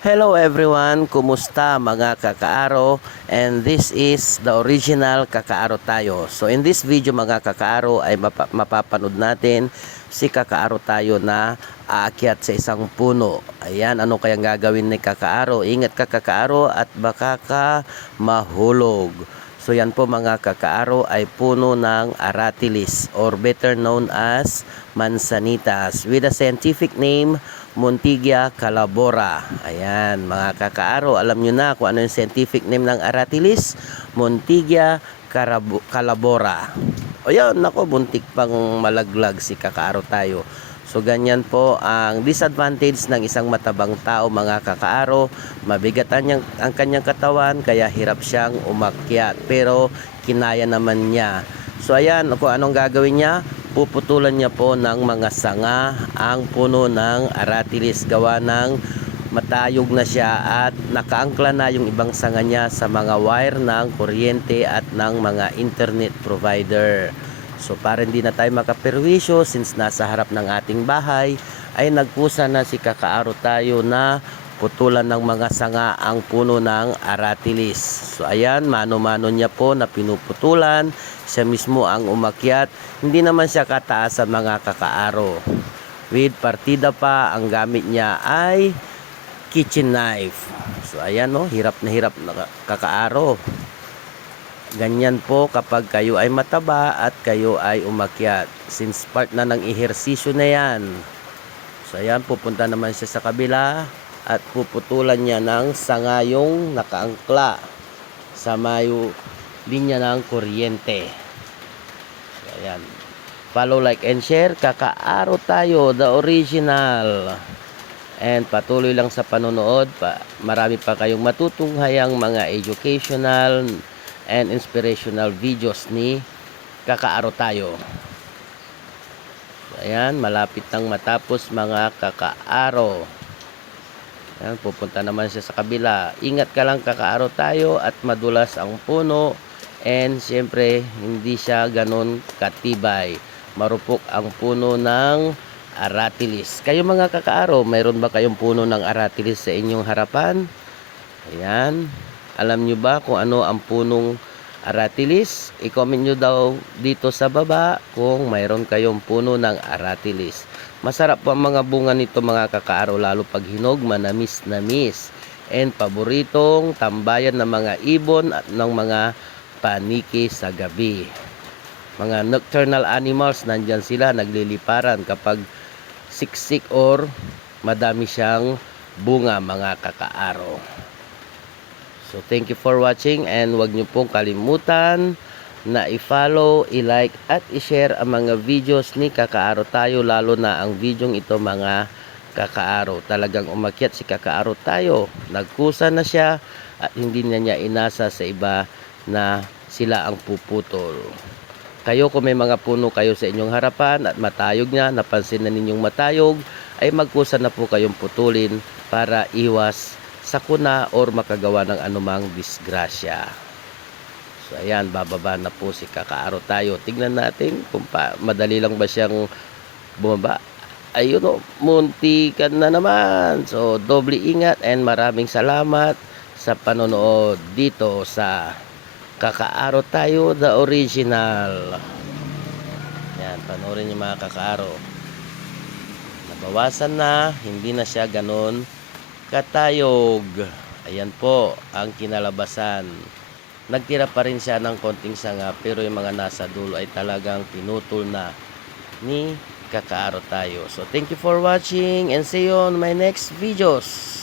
Hello everyone, kumusta mga kakaaro? And this is the original Kakaaro tayo. So in this video mga kakaaro ay mapapanood natin si Kakaaro tayo na aakyat sa isang puno. Ayan, ano kayang gagawin ni Kakaaro? Ingat ka kakaaro at baka ka mahulog. So yan po mga kakaaro ay puno ng Aratilis or better known as Mansanitas with a scientific name Montigia calabora. Ayan mga kakaaro, alam nyo na kung ano yung scientific name ng Aratilis, Montigia calabora. O yan, nako, buntik pang malaglag si kakaaro tayo. So ganyan po ang disadvantage ng isang matabang tao mga kakaaro. Mabigat ang kanyang katawan kaya hirap siyang umakyat. Pero kinaya naman niya. So ayan, kung anong gagawin niya? Puputulan niya po ng mga sanga ang puno ng Aratilis. Gawa ng matayog na siya at nakaangkla na yung ibang sanga niya sa mga wire ng kuryente at ng mga internet provider. So para hindi na tayo makaperwisyo since nasa harap ng ating bahay ay nagkusa na si kakaaro tayo na putulan ng mga sanga ang puno ng Aratilis. So ayan, mano-mano niya po na pinuputulan. Siya mismo ang umakyat. Hindi naman siya kataas sa mga kakaaro. With partida pa, ang gamit niya ay kitchen knife. So ayan, no, hirap na kakaaro. Ganyan po kapag kayo ay mataba at kayo ay umakyat. Since part na ng ehersisyo na yan. So ayan, pupunta naman siya sa kabila at puputulan niya ng sanga yung nakaangkla sa mayo linya ng kuryente. So ayan. Follow, like, and share. Kakaaro tayo, the original. And patuloy lang sa panonood. Marami pa kayong matutunghayang mga educational and inspirational videos ni Kakaaro tayo. So, ayan, malapit nang matapos mga kakaaro. Ayan, pupunta naman siya sa kabila. Ingat ka lang kakaaro tayo at madulas ang puno. And siyempre, hindi siya ganon katibay. Marupok ang puno ng Aratilis. Kayo mga kakaaro, mayroon ba kayong puno ng Aratilis sa inyong harapan? Ayan. Alam nyo ba kung ano ang punong Aratilis? I-comment nyo daw dito sa baba kung mayroon kayong puno ng Aratilis. Masarap po ang mga bunga nito mga kakaaro, lalo pag hinog, manamis-namis. And paboritong tambayan ng mga ibon at ng mga paniki sa gabi. Mga nocturnal animals, nandyan sila, nagliliparan kapag siksik or madami siyang bunga mga kakaaro. So thank you for watching and huwag niyo pong kalimutan na i-follow, i-like at i-share ang mga videos ni Kakaaro tayo, lalo na ang videong ito mga kakaaro. Talagang umakyat si Kakaaro tayo. Nagkusa na siya at hindi na niya inasa sa iba na sila ang puputol. Kayo kung may mga puno kayo sa inyong harapan at matayog niya, napansin na ninyong matayog, ay magkusa na po kayong putulin para iwas sakuna or makagawa ng anumang disgrasya. So ayan, bababa na po si Kakaaro tayo. Tignan natin kung madali lang ba siyang bumaba. Ayun o, muntikan na naman. So doble ingat and maraming salamat sa panonood dito sa Kakaaro tayo, the original. Yan, panoorin niyo mga kakaaro. Nabawasan na, hindi na siya ganon katayog. Ayan po ang kinalabasan. Nagtira pa rin siya ng konting sanga pero yung mga nasa dulo ay talagang pinutol na ni Kakaaro tayo. So thank you for watching and see you on my next videos.